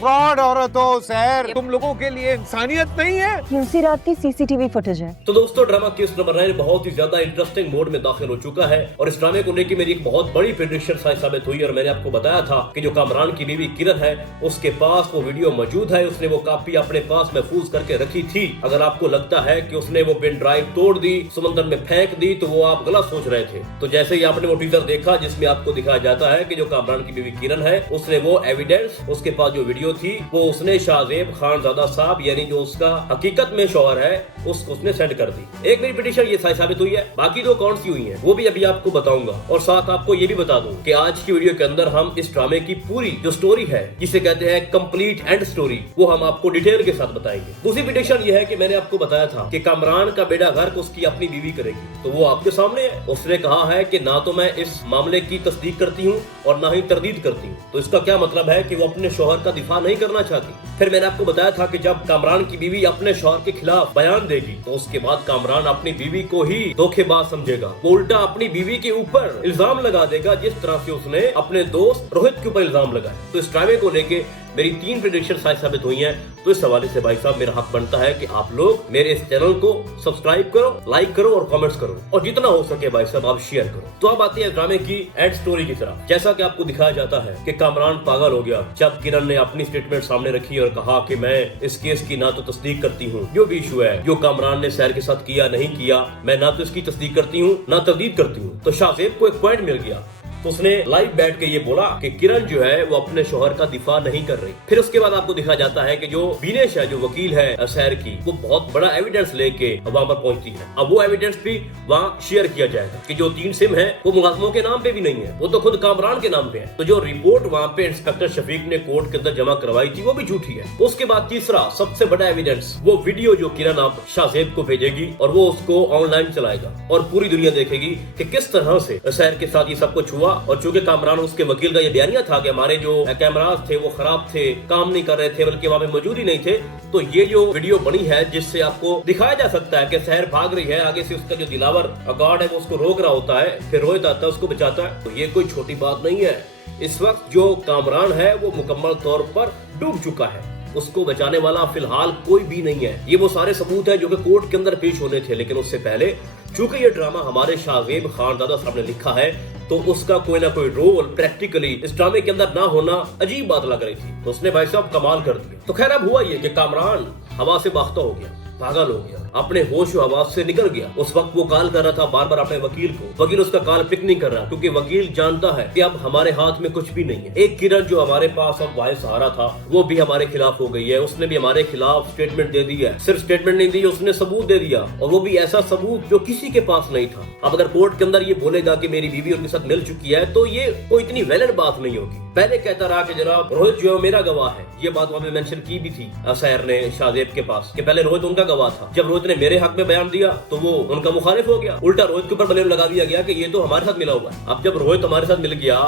Fraud औरतों सैर, तुम लोगों के लिए इंसानियत नहीं है। ये उसी रात की सीसीटीवी फुटेज है। तो दोस्तों ड्रामा केस नंबर 9 बहुत ही ज्यादा इंटरेस्टिंग मोड में दाखिल हो चुका है और इस ड्रामे को लेकर मेरी एक बहुत बड़ी प्रेडिक्शन साबित हुई और मैंने आपको बताया था कि जो कामरान की बीवी किरण है उसके पास वो वीडियो मौजूद है, उसने वो कॉपी अपने पास महफूज करके रखी थी। अगर आपको लगता है कि उसने वो पेन ड्राइव तोड़ दी, समंदर में फेंक दी, तो वो आप गलत सोच रहे थे। तो जैसे ही आपने वो टीजर देखा जिसमें आपको दिखाया जाता है कि जो कामरान की बीवी किरण है उसने वो एविडेंस, उसके पास जो वीडियो थी वो उसने शाहजेब खानजादा साहब यानी जो उसका हकीकत में शौहर है उसको उसने सेंड कर दी। एक मेरी पिटीशन ये साबित हुई है, बाकी दो कौन सी हुई है वो भी अभी आपको बताऊंगा और साथ आपको ये भी बता दूं कि आज की वीडियो के अंदर हम इस ड्रामे की पूरी जो स्टोरी है जिसे कहते हैं कंप्लीट एंड स्टोरी वो हम आपको डिटेल के साथ बताएंगे। दूसरी पिटीशन ये है कि मैंने आपको बताया था कि कामरान का बेड़ा गर्क उसकी अपनी बीवी करेगी, तो वो आपके सामने है। उसने कहा है कि ना तो मैं इस मामले की तस्दीक करती हूँ और ना ही तरदीद करती हूँ। तो इसका क्या मतलब है कि वो अपने शौहर का दिफा नहीं करना चाहती। फिर मैंने आपको बताया था कि जब कामरान की बीवी अपने शौहर के खिलाफ बयान देगी तो उसके बाद कामरान अपनी बीवी को ही धोखेबाज समझेगा, वो उल्टा अपनी बीवी के ऊपर इल्जाम लगा देगा जिस तरह से उसने अपने दोस्त रोहित के ऊपर इल्जाम लगाया। तो इस ड्रामे को लेके मेरी 3 प्रेडिक्शन साबित हुई हैं। तो इस हवाले से भाई साहब मेरा हक बनता है कि आप लोग मेरे इस चैनल को सब्सक्राइब करो, लाइक करो और कमेंट्स करो और जितना हो सके भाई साहब आप शेयर करो। तो अब आती है ड्रामे की एंड स्टोरी की तरफ। जैसा कि आपको दिखाया जाता है कि कामरान पागल हो गया जब किरण ने अपनी स्टेटमेंट सामने रखी और कहा कि मैं इस केस की ना तो तस्दीक करती हूँ, जो भी इशू है जो कामरान ने सैर के साथ किया नहीं किया, मैं ना तो इसकी तस्दीक करती हूँ ना तरदीद करती हूँ। तो शाहजेब को एक पॉइंट मिल गया, तो उसने लाइव बैठ के ये बोला कि किरण जो है वो अपने शौहर का दिफा नहीं कर रही। फिर उसके बाद आपको दिखाया जाता है कि जो बीनेश है, जो वकील है सैर की, वो बहुत बड़ा एविडेंस लेके वहां पर पहुंचती है। अब वो एविडेंस भी वहां शेयर किया जाएगा कि जो 3 सिम है वो मुलाजमों के नाम पे भी नहीं है, वो तो खुद कामरान के नाम पे है। तो जो रिपोर्ट वहां पे इंस्पेक्टर शफीक ने कोर्ट के अंदर जमा करवाई थी वो भी झूठी है। उसके बाद तीसरा सबसे बड़ा एविडेंस वो वीडियो जो किरण आप शाहजेब को भेजेगी और वो उसको ऑनलाइन चलाएगा और पूरी दुनिया देखेगी कि किस तरह से सैर के साथ ये सब कुछ हुआ। और चूंकि कामरान उसके वकील का ये बयानिया था कि हमारे जो कैमरास थे वो खराब थे, काम नहीं कर रहे थे, बल्कि वहां पे मौजूद ही नहीं थे, तो ये जो वीडियो बनी है जिससे आपको दिखाया जा सकता है कि सहर भाग रही है, आगे से उसका जो दिलावर गार्ड है वो उसको रोक रहा होता है, फिर रोहित आता है उसको बचाता है। तो ये कोई छोटी बात नहीं है। इस वक्त जो कामरान है वो मुकम्मल तौर पर डूब चुका है, उसको बचाने वाला फिलहाल कोई भी नहीं है। ये वो सारे सबूत है जो कि कोर्ट के अंदर पेश होने थे, लेकिन उससे पहले चूंकि ये ड्रामा हमारे शाहजेब खानजादा साहब ने लिखा है तो उसका कोई ना कोई रोल प्रैक्टिकली इस ड्रामे के अंदर ना होना अजीब बात लग रही थी। तो उसने भाई साहब कमाल कर दिया। तो खैर अब हुआ ये कि कामरान हवा से बाख्ता हो गया, पागल हो गया, अपने होश और आवाज से निकल गया। उस वक्त वो कॉल कर रहा था बार बार अपने वकील को, वकील उसका कॉल पिक नहीं कर रहा क्योंकि वकील जानता है कि अब हमारे हाथ में कुछ भी नहीं है। एक किरण जो हमारे पास अब वाहिद सहारा था वो भी हमारे खिलाफ हो गई है, उसने भी हमारे खिलाफ स्टेटमेंट दे दी है। सिर्फ स्टेटमेंट नहीं दी, उसने सबूत दे दिया और वो भी ऐसा सबूत जो किसी के पास नहीं था। अब अगर कोर्ट के अंदर ये बोलेगा कि मेरी बीवी उनके साथ मिल चुकी है तो ये कोई इतनी वैलिड बात नहीं होगी। पहले कहता रहा कि जनाब रोहित जो है मेरा गवाह है, ये बात वहां पे मेंशन की भी थी सैर ने शाहजेब के पास कि पहले रोहित उनका गवाह था। जब रोहित ने मेरे हक में बयान दिया तो वो उनका मुखालिफ हो गया, उल्टा रोहित के ऊपर ब्लेम लगा दिया गया कि ये तो हमारे साथ मिला हुआ है। अब जब रोहित हमारे साथ मिल गया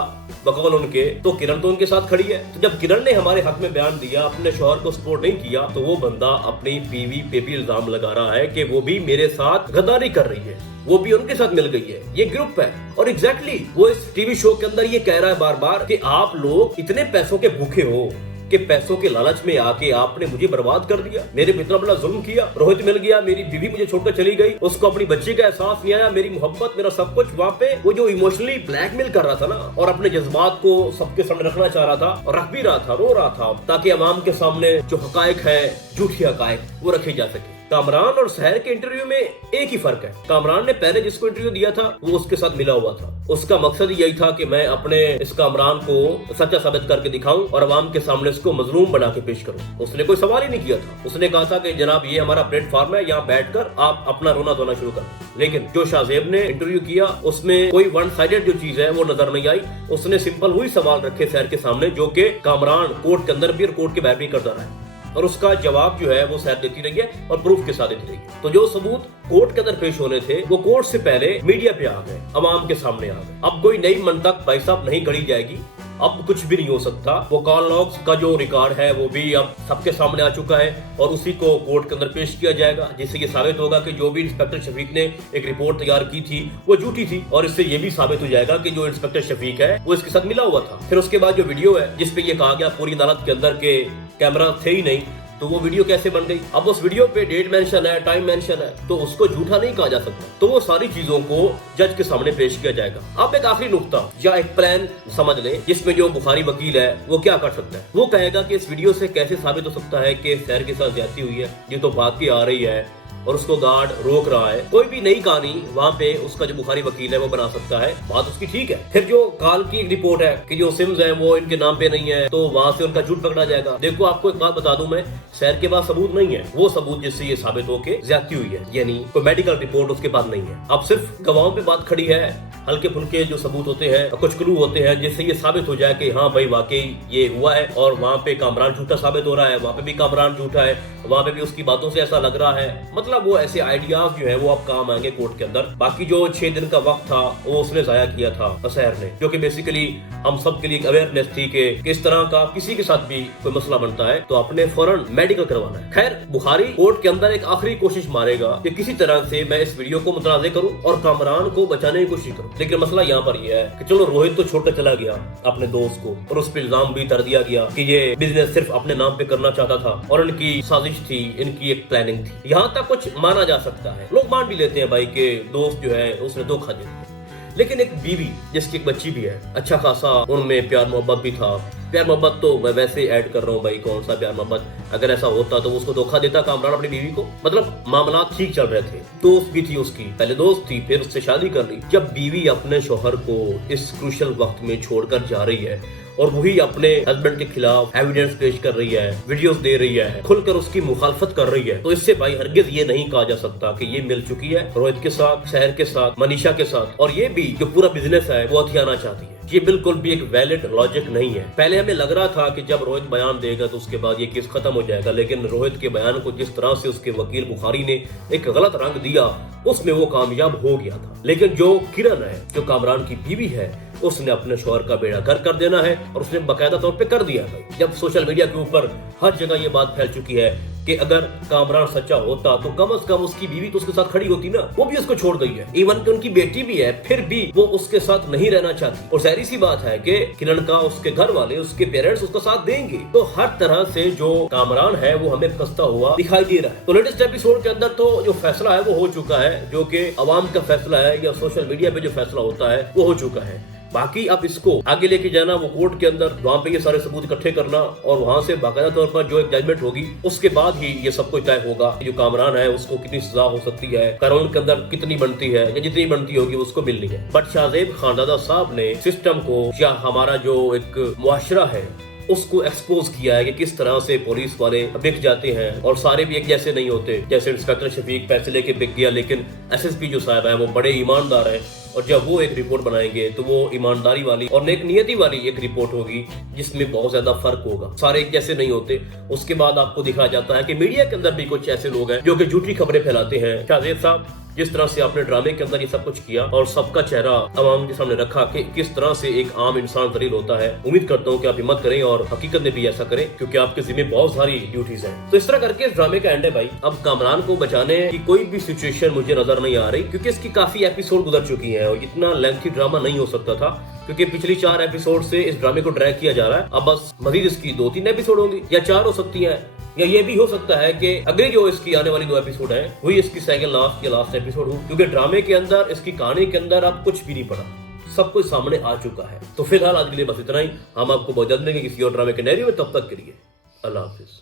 बकौल उनके, तो किरण तो उनके साथ खड़ी है। तो जब किरण ने हमारे हक में बयान दिया, अपने शौहर को सपोर्ट नहीं किया, तो वो बंदा अपनी बीवी पे भी इल्जाम लगा रहा है कि वो भी मेरे साथ गद्दारी कर रही है, वो भी उनके साथ मिल गई है, ये ग्रुप है। और एग्जैक्टली वो इस टीवी शो के अंदर ये कह रहा है बार बार कि आप लोग इतने पैसों के भूखे हो कि पैसों के लालच में आके आपने मुझे बर्बाद कर दिया, मेरे पे इतना बड़ा जुल्म किया। रोहित मिल गया, मेरी बीवी मुझे छोड़कर चली गई, उसको अपनी बच्ची का एहसास नहीं आया, मेरी मोहब्बत मेरा सब कुछ वहाँ पे वो जो इमोशनली ब्लैकमेल कर रहा था ना और अपने जज्बात को सबके सामने रखना चाह रहा था और रख भी रहा था, रो रहा था ताकि अवाम के सामने जो हकायक है, झूठी हकायक, वो रखे जा सके। कामरान और सहर के इंटरव्यू में एक ही फर्क है, कामरान ने पहले जिसको इंटरव्यू दिया था वो उसके साथ मिला हुआ था, उसका मकसद यही था कि मैं अपने इस कामरान को सच्चा साबित करके दिखाऊं और अवाम के सामने इसको मजलूम बना के पेश करूं। उसने कोई सवाल ही नहीं किया था, उसने कहा था कि जनाब ये हमारा प्लेटफॉर्म है, यहाँ बैठकर आप अपना रोना धोना शुरू कर। लेकिन जो शाहजेब ने इंटरव्यू किया उसमें कोई वन साइडेड जो चीज है वो नजर नहीं आई। उसने सिंपल वही सवाल रखे सहर के सामने जो कि कामरान कोर्ट के अंदर भी और कोर्ट के बाहर भी करता रहा है और उसका जवाब जो है वो सहर देती रही है और प्रूफ के साथ देती रही है। तो जो सबूत कोर्ट के अंदर पेश होने थे वो कोर्ट से पहले मीडिया पे आ गए, अवाम के सामने आ गए। अब कोई नई मंतक भाई साहब नहीं गढ़ी जाएगी, अब कुछ भी नहीं हो सकता। वो कॉल लॉग्स का जो रिकॉर्ड है वो भी अब सबके सामने आ चुका है और उसी को कोर्ट के अंदर पेश किया जाएगा, जिससे ये साबित होगा कि जो भी इंस्पेक्टर शफीक ने एक रिपोर्ट तैयार की थी वो झूठी थी। और इससे ये भी साबित हो जाएगा कि जो इंस्पेक्टर शफीक है वो इसके साथ मिला हुआ था। फिर उसके बाद जो वीडियो है जिसपे ये कहा गया पूरी अदालत के अंदर के कैमरा थे ही नहीं, तो वो वीडियो कैसे बन गई? अब उस वीडियो पे डेट मेंशन है, टाइम मेंशन है, तो उसको झूठा नहीं कहा जा सकता। तो वो सारी चीजों को जज के सामने पेश किया जाएगा। अब एक आखिरी नुक्ता या एक प्लान समझ लें, जिसमें जो बुखारी वकील है वो क्या कर सकता है। वो कहेगा कि इस वीडियो से कैसे साबित हो सकता है कि सैर के साथ ज्यादती हुई है। ये तो भाग के आ रही है और उसको गार्ड रोक रहा है। कोई भी नई कहानी वहाँ पे उसका जो बुखारी वकील है वो बना सकता है, बात उसकी ठीक है। फिर जो काल की एक रिपोर्ट है कि जो सिम्स है वो इनके नाम पे नहीं है, तो वहाँ से उनका झूठ पकड़ा जाएगा। देखो आपको एक बात बता दूं मैं, सैर के पास सबूत नहीं है, वो सबूत जिससे ये साबित हो के ज्यादती हुई है, यानी कोई मेडिकल रिपोर्ट उसके पास नहीं है। अब सिर्फ गवाहों पे बात खड़ी है, हल्के फुल्के जो सबूत होते हैं, कुछ क्लू होते हैं जिससे ये साबित हो जाए कि हाँ भाई वाकई ये हुआ है। और वहाँ पे कामरान झूठा साबित हो रहा है, वहाँ पे भी कामरान झूठा है, वहाँ पे भी उसकी बातों से ऐसा लग रहा है। मतलब वो ऐसे आइडियाज जो है वो अब काम आएंगे कोर्ट के अंदर। बाकी जो 6 दिन का वक्त था वो उसने जाया किया था असहर ने, जो कि बेसिकली हम सब के लिए अवेयरनेस थी कि किस तरह का किसी के साथ भी कोई मसला बनता है तो अपने फौरन मेडिकल करवाना है। खैर बुखारी कोर्ट के अंदर एक आखिरी कोशिश मारेगा कि किसी तरह से मैं इस वीडियो को मुतनाज़े करूं और कामरान को बचाने की कोशिश करूं। लेकिन मसला यहाँ पर यह है कि चलो रोहित तो छोड़कर चला गया अपने दोस्त को और उस पर इल्जाम भी धर दिया गया कि ये बिजनेस सिर्फ अपने नाम पे करना चाहता था और इनकी साजिश थी, इनकी एक प्लानिंग थी। यहाँ तक कुछ माना जा सकता है, लोग मान भी लेते हैं भाई के दोस्त जो है उसने धोखा दिया। लेकिन एक बीवी जिसकी एक बच्ची भी है, अच्छा खासा उनमें प्यार मोहब्बत भी था। प्यार मोहब्बत तो मैं वैसे ऐड कर रहा हूँ भाई, कौन सा प्यार मोहब्बत, अगर ऐसा होता तो उसको धोखा देता कामरान अपनी बीवी को? मतलब मामला ठीक चल रहे थे, दोस्त भी थी उसकी, पहले दोस्त थी फिर उससे शादी कर ली। जब बीवी अपने शौहर को इस क्रूशल वक्त में छोड़कर जा रही है और वही अपने हस्बैंड के खिलाफ एविडेंस पेश कर रही है, वीडियोस दे रही है, खुलकर उसकी मुखालफत कर रही है, तो इससे भाई हरगिज ये नहीं कहा जा सकता कि ये मिल चुकी है रोहित के साथ, शहर के साथ, मनीषा के साथ, और ये भी जो पूरा बिजनेस है वो हथियाना चाहती है। ये बिल्कुल भी एक वैलिड लॉजिक नहीं है। पहले हमें लग रहा था कि जब रोहित बयान देगा तो उसके बाद ये केस खत्म हो जाएगा, लेकिन रोहित के बयान को जिस तरह से उसके वकील बुखारी ने एक गलत रंग दिया उसमें वो कामयाब हो गया था। लेकिन जो किरण है, जो कामरान की बीवी है, उसने अपने शौहर का बेड़ा गर्क कर देना है और उसने बाकायदा तौर पे कर दिया भाई। जब सोशल मीडिया के ऊपर हर जगह ये बात फैल चुकी है कि अगर कामरान सच्चा होता तो कम से कम उसकी बीवी तो उसके साथ खड़ी होती ना, वो भी उसको छोड़ गई है। इवन कि उनकी बेटी भी है फिर भी वो उसके साथ नहीं रहना चाहती। और जाहिर सी बात है कि किरण का उसके घर वाले, उसके पेरेंट्स उसका साथ देंगे। तो हर तरह से जो कामरान है वो हमें फंसता हुआ दिखाई दे रहा है। तो लेटेस्ट एपिसोड के अंदर तो जो फैसला है वो हो चुका है, जो कि अवाम का फैसला है या सोशल मीडिया पे जो फैसला होता है वो हो चुका है। बाकी अब इसको आगे लेके जाना, वो कोर्ट के अंदर वहाँ पे ये सारे सबूत इकट्ठे करना और वहाँ से बाकायदा तौर पर जो एक जजमेंट होगी उसके बाद ही ये सब कुछ तय होगा। जो कामरान है उसको कितनी सजा हो सकती है, कानून के अंदर कितनी बनती है या जितनी बनती होगी उसको मिलनी है। बट शाहजेब खानदादा साहब ने सिस्टम को या हमारा जो एक मुआशरा है उसको एक्सपोज किया है कि किस तरह से पुलिस वाले बिक जाते हैं और सारे भी एक जैसे नहीं होते। जैसे इंस्पेक्टर शफीक पैसे लेके बिक गया, लेकिन एसएसपी जो साहब है वो बड़े ईमानदार है और जब वो एक रिपोर्ट बनाएंगे तो वो ईमानदारी वाली और नेक नियति वाली एक रिपोर्ट होगी जिसमें बहुत ज्यादा फर्क होगा। सारे एक जैसे नहीं होते। उसके बाद आपको दिखाया जाता है कि मीडिया के अंदर भी कुछ ऐसे लोग हैं जो कि झूठी खबरें फैलाते हैं। शाहजेब साहब जिस तरह से आपने ड्रामे के अंदर ये सब कुछ किया और सबका चेहरा अवाम के सामने रखा कि किस तरह से एक आम इंसान जलील होता है, उम्मीद करता हूँ कि आप हिम्मत करें और हकीकत में भी ऐसा करें, क्योंकि आपके जिम्मे बहुत सारी ड्यूटीज हैं। तो इस तरह करके इस ड्रामे का एंड है भाई। अब कामरान को बचाने की कोई भी सिचुएशन मुझे नजर नहीं आ रही, क्योंकि इसकी काफी एपिसोड गुजर चुकी है और इतना लेंथी ड्रामा नहीं हो सकता था, क्योंकि पिछली 4 एपिसोड से इस ड्रामे को ड्रैग किया जा रहा है। अब बस मजीद इसकी 2-3 एपिसोड होंगी या 4 हो सकती है, या ये भी हो सकता है कि अगली जो इसकी आने वाली 2 एपिसोड है वही इसकी सेकंड लास्ट या लास्ट एपिसोड हो, क्योंकि ड्रामे के अंदर, इसकी कहानी के अंदर अब कुछ भी नहीं पड़ा, सब कुछ सामने आ चुका है। तो फिलहाल आज के लिए बस इतना ही। हम आपको बहुत जल्द मिलेंगे किसी और ड्रामे के नैरेटिव में, तब तक के लिए अल्लाह हाफिज।